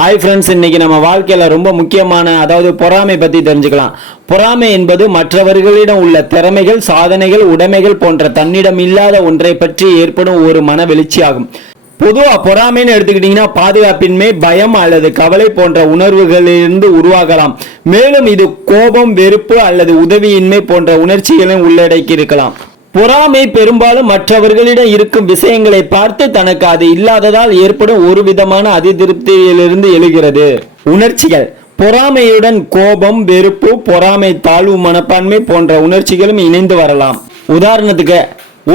Hi friends, இன்னைக்கு நம்ம வாழ்க்கையில் ரொம்ப முக்கியமான பொறாமை பற்றி தெரிஞ்சுக்கலாம். பொறாமை என்பது மற்றவர்களிடம் உள்ள திறமைகள், சாதனைகள், உடைமைகள் போன்ற தன்னிடம் இல்லாத ஒன்றை பற்றி ஏற்படும் ஒரு மன வெளிச்சியாகும். பொதுவாக பொறாமைன்னு எடுத்துக்கிட்டிங்கன்னா பாதுகாப்பின்மை, பயம் அல்லது கவலை போன்ற உணர்வுகளிலிருந்து உருவாகலாம். மேலும் இது கோபம், வெறுப்பு அல்லது உதவியின்மை போன்ற உணர்ச்சிகளையும் உள்ளடக்கி இருக்கலாம். பொறாமை பெரும்பாலும் மற்றவர்களிடம் இருக்கும் விஷயங்களை பார்த்து தனக்கு அது இல்லாததால் ஏற்படும் ஒரு விதமான அதிருப்தியிலிருந்து எழுகிறது. உணர்ச்சிகள்: பொறாமையுடன் கோபம், வெறுப்பு, பொறாமை, தாழ்வு மனப்பான்மை போன்ற உணர்ச்சிகளும் இணைந்து வரலாம். உதாரணத்துக்கு,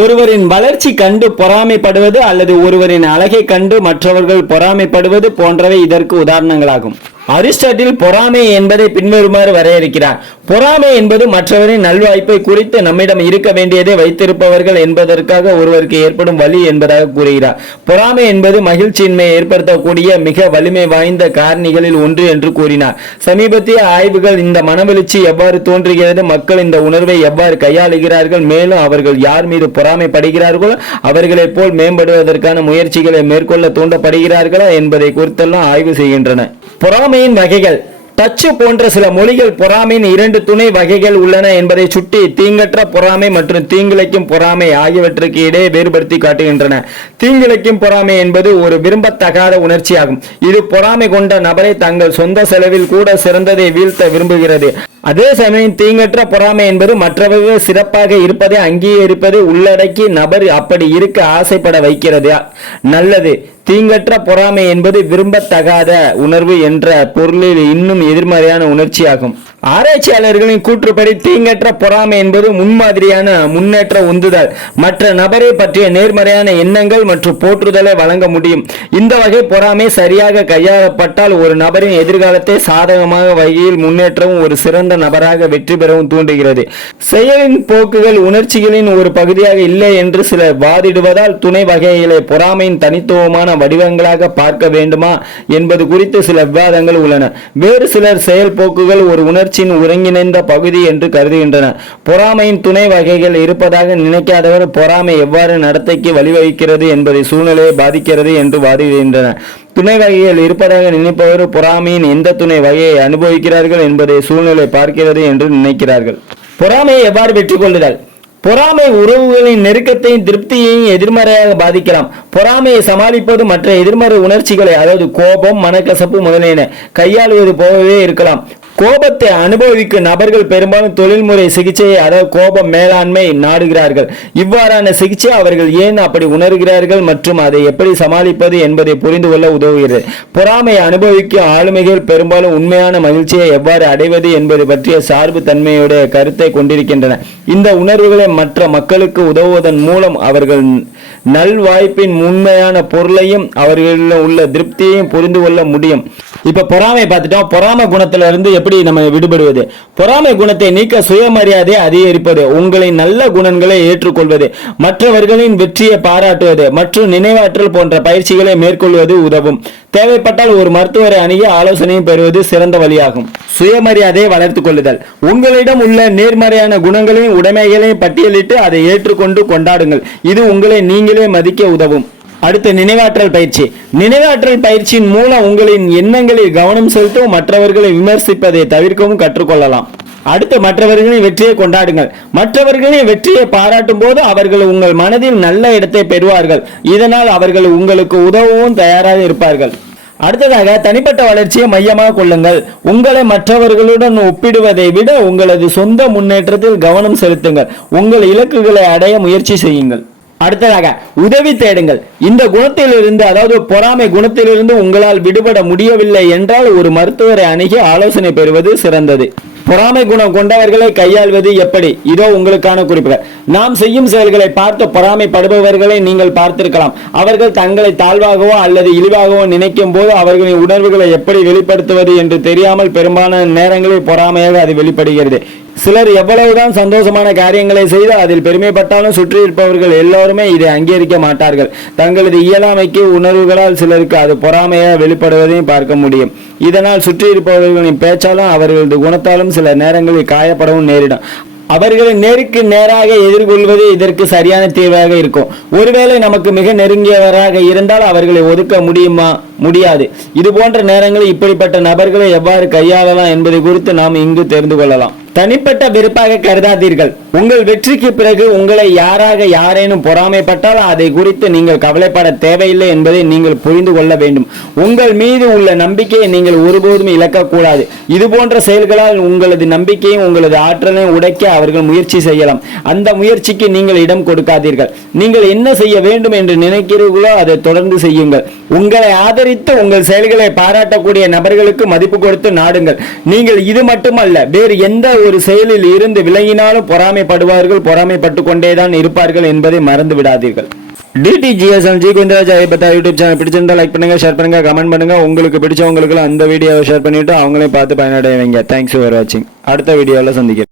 ஒருவரின் வளர்ச்சி கண்டு பொறாமைப்படுவது அல்லது ஒருவரின் அழகை கண்டு மற்றவர்கள் பொறாமைப்படுவது போன்றவை இதற்கு உதாரணங்களாகும். அரிஸ்டாட்டில் பொறாமை என்பதை பின்வருமாறு வரையறுக்கிறார். பொறாமை என்பது மற்றவரின் நல்வாய்ப்பை குறித்து நம்மிடம் இருக்க வேண்டியதை வைத்திருப்பவர்கள் என்பதற்காக ஒருவருக்கு ஏற்படும் வலி என்பதாக கூறுகிறார். பொறாமை என்பது மகிழ்ச்சியின்மையை ஏற்படுத்தக்கூடிய மிக வலிமை வாய்ந்த காரணிகளில் ஒன்று என்று கூறினார். சமீபத்திய ஆய்வுகள் இந்த மனவெழுச்சி எவ்வாறு தோன்றுகிறது, மக்கள் இந்த உணர்வை எவ்வாறு கையாளுகிறார்கள், மேலும் அவர்கள் யார் மீது பொறாமைப்படுகிறார்களோ அவர்களைப் போல் மேம்படுவதற்கான முயற்சிகளை மேற்கொள்ள தூண்டப்படுகிறார்களா என்பதை குறித்தெல்லாம் ஆய்வு செய்கின்றன. பொறாமையின் வகைகள்: டச்சு போன்ற சில மொழிகள் பொறாமையின் 2 துணை வகைகள் உள்ளன என்பதை சுட்டி தீங்கற்ற பொறாமை மற்றும் தீங்கிழைக்கும் பொறாமை ஆகியவற்றுக்கு இடையே வேறுபடுத்தி காட்டுகின்றன. தீங்கிழைக்கும் பொறாமை என்பது ஒரு விரும்பத்தகாத உணர்ச்சியாகும். இது பொறாமை கொண்ட நபரை தங்கள் சொந்த செலவில் கூட சிறந்ததை வீழ்த்த விரும்புகிறது. அதே சமயம் தீங்கற்ற பொறாமை என்பது மற்றவர்கள் சிறப்பாக இருப்பதை அங்கீகரிப்பதை உள்ளடக்கி நபர் அப்படி இருக்க ஆசைப்பட வைக்கிறது. நல்லது. தீங்கற்ற பொறாமை என்பது விரும்பத்தகாத உணர்வு என்ற பொருளில் இன்னும் எதிர்மறையான உணர்ச்சியாகும். ஆராய்ச்சியாளர்களின் கூற்றுப்படி தீங்கற்ற பொறாமை என்பது முன்மாதிரியான முன்னேற்ற உந்துதல், மற்ற நபரை பற்றிய நேர்மறையான எண்ணங்கள் மற்றும் போற்றுதலை வழங்க முடியும். இந்த வகை பொறாமை சரியாக கையாளப்பட்டால் ஒரு நபரின் எதிர்காலத்தை சாதகமாக வகையில் முன்னேற்றவும் ஒரு சிறந்த நபராக வெற்றி பெறவும் தூண்டுகிறது. செயலின் போக்குகள் உணர்ச்சிகளின் ஒரு பகுதியாக இல்லை என்று சிலர் வாதிடுவதால் துணை வகைகளை பொறாமையின் தனித்துவமான வடிவங்களாக பார்க்க வேண்டுமா என்பது குறித்து சில விவாதங்கள் உள்ளன. வேறு சிலர் செயல் போக்குகள் ஒரு உணர்ச்சியின் ஒருங்கிணைந்த பகுதி என்று கருதுகின்றனர். பொறாமையின் துணை வகைகள் இருப்பதாக நினைக்காதவர் பொறாமை எவ்வாறு நடத்தைக்கு வழிவகுக்கிறது என்பதை சூழ்நிலையை பாதிக்கிறது என்று வாதிடுகின்றனர். துணை வகைகள் இருப்பதாக நினைப்பவர் பொறாமையின் எந்த துணை வகையை அனுபவிக்கிறார்கள் என்பதை சூழ்நிலை பார்க்கிறது என்று நினைக்கிறார்கள். பொறாமையை எவ்வாறு வெற்றி கொள்ளுதல்? பொறாமை உறவுகளின் நெருக்கத்தையும் திருப்தியையும் எதிர்மறையாக பாதிக்கலாம். பொறாமையை சமாளிப்பது மற்ற எதிர்மறை உணர்ச்சிகளை கோபம், மனக்கசப்பு முதலியன கையாளுவது போகவே இருக்கலாம். கோபத்தை அனுபவிக்கும் நபர்கள் பெரும்பாலும் தொழில்முறை சிகிச்சையை கோப மேலாண்மை நாடுகிறார்கள். இவ்வாறான சிகிச்சை அவர்கள் ஏன் அப்படி உணர்கிறார்கள் மற்றும் அதை எப்படி சமாளிப்பது என்பதை புரிந்து கொள்ள உதவுகிறது. பொறாமை அனுபவிக்கும் ஆளுமைகள் பெரும்பாலும் உண்மையான மகிழ்ச்சியை எவ்வாறு அடைவது என்பது பற்றிய சார்பு தன்மையுடைய கருத்தை கொண்டிருக்கின்றன. இந்த உணர்வுகளை மற்ற மக்களுக்கு உதவுவதன் மூலம் அவர்கள் நல்வாய்ப்பின் உண்மையான பொருளையும் அவர்களில் உள்ள திருப்தியையும் புரிந்து கொள்ள முடியும். இப்ப பொறாமை பார்த்துட்டோம். பொறாமை குணத்திலிருந்து எப்படி நம்ம விடுபடுவது? பொறாமை குணத்தை நீக்க சுயமரியாதை அதிகரிப்பது, உங்களின் நல்ல குணங்களை ஏற்றுக்கொள்வது, மற்றவர்களின் வெற்றியை பாராட்டுவது மற்றும் நினைவாற்றல் போன்ற பயிற்சிகளை மேற்கொள்வது உதவும். தேவைப்பட்டால் ஒரு மருத்துவரை அணுகி ஆலோசனையும் பெறுவது சிறந்த வழியாகும். சுயமரியாதையை வளர்த்துக் கொள்ளுதல்: உங்களிடம் உள்ள நேர்மறையான குணங்களையும் உடைமைகளையும் பட்டியலிட்டு அதை ஏற்றுக்கொண்டு கொண்டாடுங்கள். இது உங்களை நீங்களே மதிக்க உதவும். அடுத்து நினைவாற்றல் பயிற்சி. நினைவாற்றல் பயிற்சியின் மூலம் உங்களின் எண்ணங்களில் கவனம் செலுத்தவும் மற்றவர்களை விமர்சிப்பதை தவிர்க்கவும் கற்றுக்கொள்ளலாம். அடுத்து மற்றவர்களின் வெற்றியை கொண்டாடுங்கள். மற்றவர்களின் வெற்றியை பாராட்டும் போது அவர்கள் உங்கள் மனதில் நல்ல இடத்தை பெறுவார்கள். இதனால் அவர்கள் உங்களுக்கு உதவவும் தயாராக இருப்பார்கள். அடுத்ததாக தனிப்பட்ட வளர்ச்சியை மையமாக கொள்ளுங்கள். உங்களை மற்றவர்களுடன் ஒப்பிடுவதை விட உங்களது சொந்த முன்னேற்றத்தில் கவனம் செலுத்துங்கள். உங்கள் இலக்குகளை அடைய முயற்சி செய்யுங்கள். அடுத்ததாக உதவி தேடுங்கள். இந்த குணத்திலிருந்து பொறாமை குணத்திலிருந்து உங்களால் விடுபட முடியவில்லை என்றால் ஒரு மருத்துவரை அணுகி ஆலோசனை பெறுவது சிறந்தது. பொறாமை குணம் கொண்டவர்களை கையாள்வது எப்படி? இதோ உங்களுக்கான குறிப்புகள். நாம் செய்யும் செயல்களை பார்த்து பொறாமைப்படுபவர்களை நீங்கள் பார்த்திருக்கலாம். அவர்கள் தங்களை தாழ்வாகவோ அல்லது இழிவாகவோ நினைக்கும் போது அவர்களின் உணர்வுகளை எப்படி வெளிப்படுத்துவது என்று தெரியாமல் பெரும்பாலான நேரங்களில் பொறாமையாக அது வெளிப்படுகிறது. சிலர் எவ்வளவுதான் சந்தோஷமான காரியங்களை செய்து அதில் பெருமைப்பட்டாலும் சுற்றி இருப்பவர்கள் எல்லோருமே இதை அங்கீகரிக்க மாட்டார்கள். தங்களது இயலாமைக்கு உணர்வுகளால் சிலருக்கு அது பொறாமையாக வெளிப்படுவதையும் பார்க்க முடியும். இதனால் சுற்றி இருப்பவர்களின் பேச்சாலும் அவர்களது குணத்தாலும் சில நேரங்களில் காயப்படவும் நேரிடும். அவர்களை நேருக்கு நேராக எதிர்கொள்வது இதற்கு சரியான தீர்வாக இருக்கும். ஒருவேளை நமக்கு மிக நெருங்கியவராக இருந்தால் அவர்களை ஒதுக்க முடியுமா? முடியாது. இது போன்ற நேரங்களில் இப்படிப்பட்ட நபர்களை எவ்வாறு கையாளலாம் என்பதை குறித்து நாம் இங்கு தெரிந்து கொள்ளலாம். தனிப்பட்ட வெறுப்பாக கருதாதீர்கள். உங்கள் வெற்றிக்கு பிறகு உங்களை யாரேனும் பொறாமைப்பட்டால் அதை குறித்து நீங்கள் கவலைப்பட தேவையில்லை என்பதை நீங்கள் புரிந்து கொள்ள வேண்டும். உங்கள் மீது உள்ள நம்பிக்கையை நீங்கள் ஒருபோதும் இழக்கக்கூடாது. இது போன்ற செயல்களால் உங்களது நம்பிக்கையும் உங்களது ஆற்றலையும் உடைக்க அவர்கள் முயற்சி செய்யலாம். அந்த முயற்சிக்கு நீங்கள் இடம் கொடுக்காதீர்கள். நீங்கள் என்ன செய்ய வேண்டும் என்று நினைக்கிறீர்களோ அதை தொடர்ந்து செய்யுங்கள். உங்களை ஆதரித்து உங்கள் செயல்களை பாராட்டக்கூடிய நபர்களுக்கு மதிப்பு கொடுத்து நாடுங்கள். நீங்கள் இது மட்டுமல்ல, வேறு எந்த ஒரு செயலில் இருந்து விலகினாலும் பொறாமைப்பட்டு கொண்டேதான் இருப்பார்கள் என்பதை மறந்து விடாதீர்கள். DTGSMG குந்தராஜ் ஐயப்பட்டா யூடியூப் சேனல் பிடிச்சிருந்தா லைக் பண்ணுங்க, ஷேர் பண்ணுங்க, கமெண்ட் பண்ணுங்க. உங்களுக்கு பிடிச்சவங்களுக்கு அந்த வீடியோவை ஷேர் பண்ணிட்டு அவங்களையும் பார்த்து பயனடைய வைங்க. தேங்க்ஸ் ஃபார் வாட்சிங். அடுத்த வீடியோவில் சந்திக்கிறேன்.